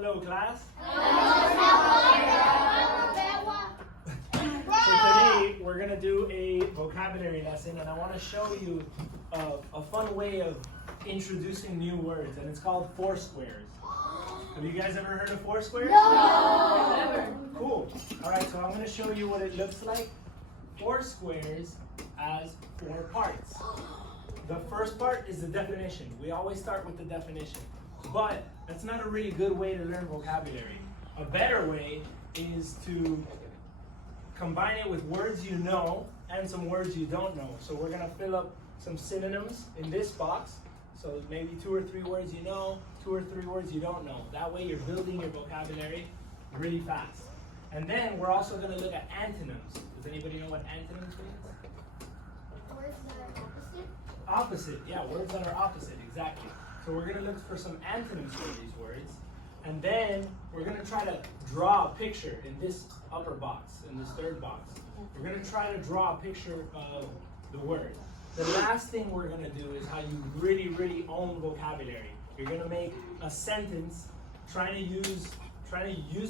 Hello, class. So today we're going to do a vocabulary lesson, and I want to show you a fun way of introducing new words, and it's called four squares. Have you guys ever heard of four squares? No! Never. Cool. All right, so I'm going to show you what it looks like. Four squares as four parts. The first part is the definition. We always start with the definition. But that's not a really good way to learn vocabulary. A better way is to combine it with words you know and some words you don't know. So we're going to fill up some synonyms in this box. So maybe 2 or 3 words you know, 2 or 3 words you don't know. That way you're building your vocabulary really fast. And then we're also going to look at antonyms. Does anybody know what antonyms means? Words that are opposite? Opposite, yeah, words that are opposite, exactly. So we're going to look for some antonyms for these words. And then we're going to try to draw a picture in this upper box, in this third box. We're going to try to draw a picture of the word. The last thing we're going to do is how you really own vocabulary. You're going to make a sentence trying to use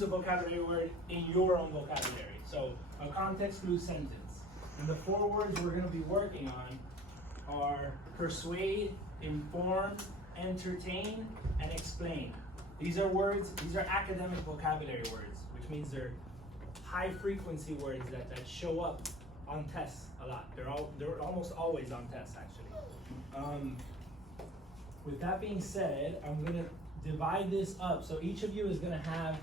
a vocabulary word in your own vocabulary. So a context clue sentence. And the 4 words we're going to be working on are persuade, inform, entertain, and explain. These are words, these are academic vocabulary words, which means they're high frequency words that show up on tests a lot. They're almost always on tests, actually. With that being said, I'm going to divide this up. So each of you is going to have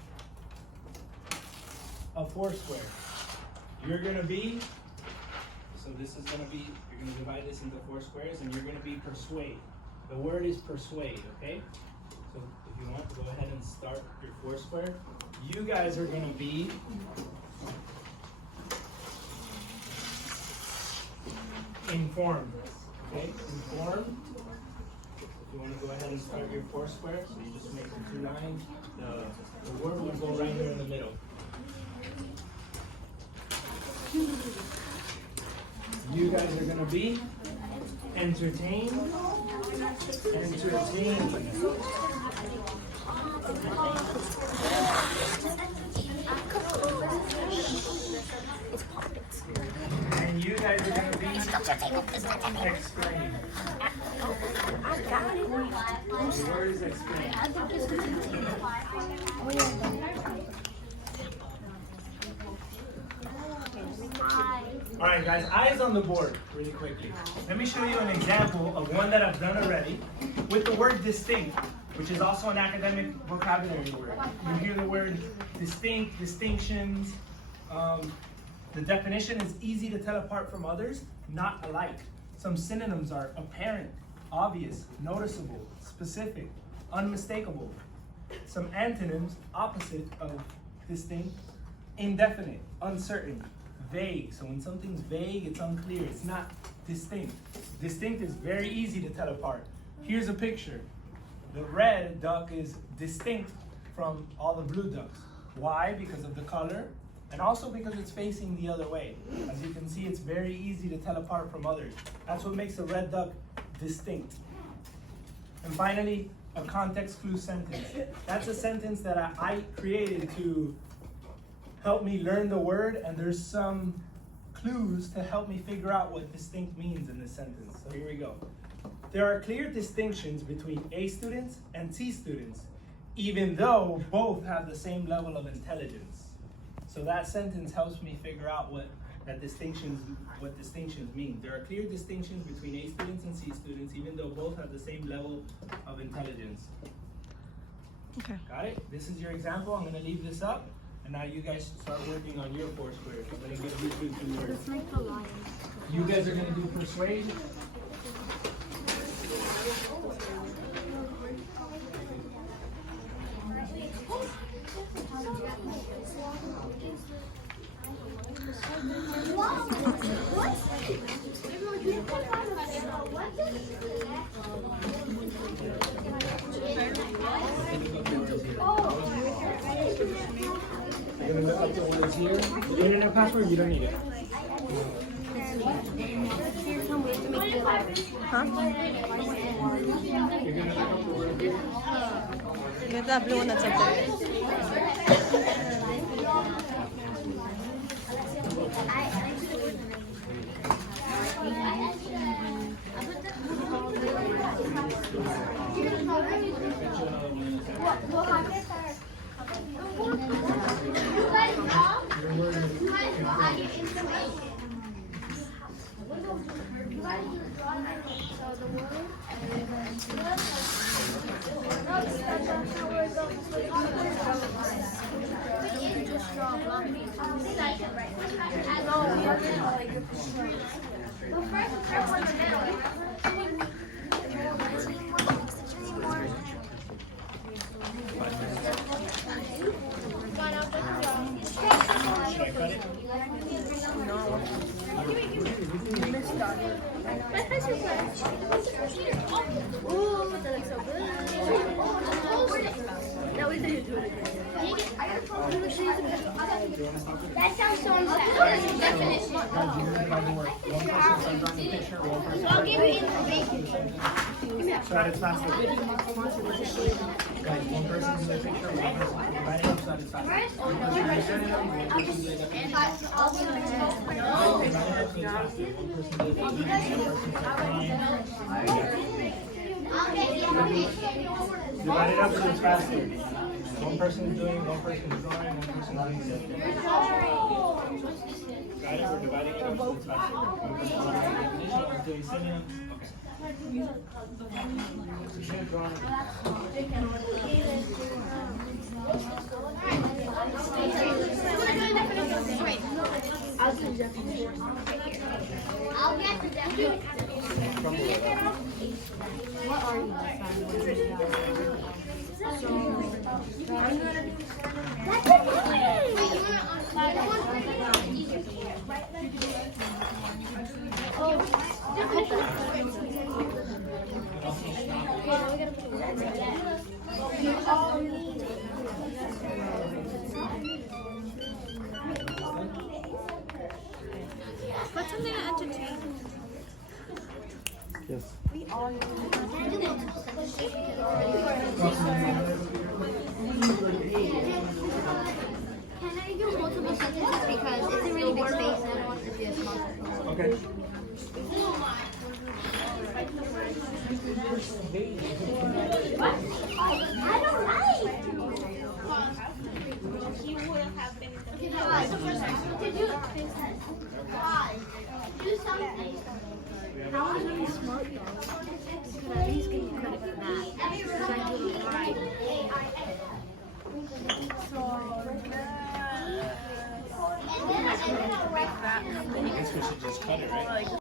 a 4 square. You're going to be, so this is going to be, you're going to divide this into 4 squares, and you're going to be persuade. The word is persuade, okay? So if you want to go ahead and start your 4 square. You guys are going to be informed, okay? Informed. If you want to go ahead and start your 4 square, so you just make the 2 lines. The word will go right here in the middle. You guys are going to be entertained. Entertained. And you guys are going to be explain. The word is explain. All right, guys, eyes on the board really quickly. Let me show you an example of one that I've done already with the word distinct, which is also an academic vocabulary word. You hear the word distinct, distinctions. The definition is easy to tell apart from others, not alike. Some synonyms are apparent, obvious, noticeable, specific, unmistakable. Some antonyms, opposite of distinct, indefinite, uncertain, vague. So when something's vague, it's unclear, it's not distinct. Distinct is very easy to tell apart. Here's a picture. The red duck is distinct from all the blue ducks. Why? Because of the color, and also because it's facing the other way. As you can see, it's very easy to tell apart from others. That's what makes a red duck distinct. And finally, a context clue sentence. That's a sentence that I created to help me learn the word, and there's some clues to help me figure out what distinct means in this sentence. So here we go. There are clear distinctions between A students and C students, even though both have the same level of intelligence. So that sentence helps me figure out what distinctions mean. There are clear distinctions between A students and C students, even though both have the same level of intelligence. Okay. Got it? This is your example. I'm going to leave this up. And now you guys start working on your 4 squares. I'm going to give you 2 words. You guys are going to do persuade. You're going to look up the words here. The internet password, you don't need it. Huh? You're going to look up the word here. Get that blue one that's up there. That sounds so unsatisfying. Definition. I'll give you information. So that it's faster. Guys, one person in the picture, one person dividing up so that it's faster. One person is turning up, one person is doing it. I'll give you Divide it up so it's faster. One person is doing, one person is drawing, one person is doing it. Got it? We're dividing it up so it's faster. One person is doing definition, one is doing singing. I'll get the definition. What are you? What's something to entertain? Yes. Can I do multiple sentences because it's a really big space and I don't want it to be a small sentence. Okay. I don't like. Okay, guys, to do do something. How was really smart though? You could at least give me credit for that. Because I did it right. I guess we should just cut it, right?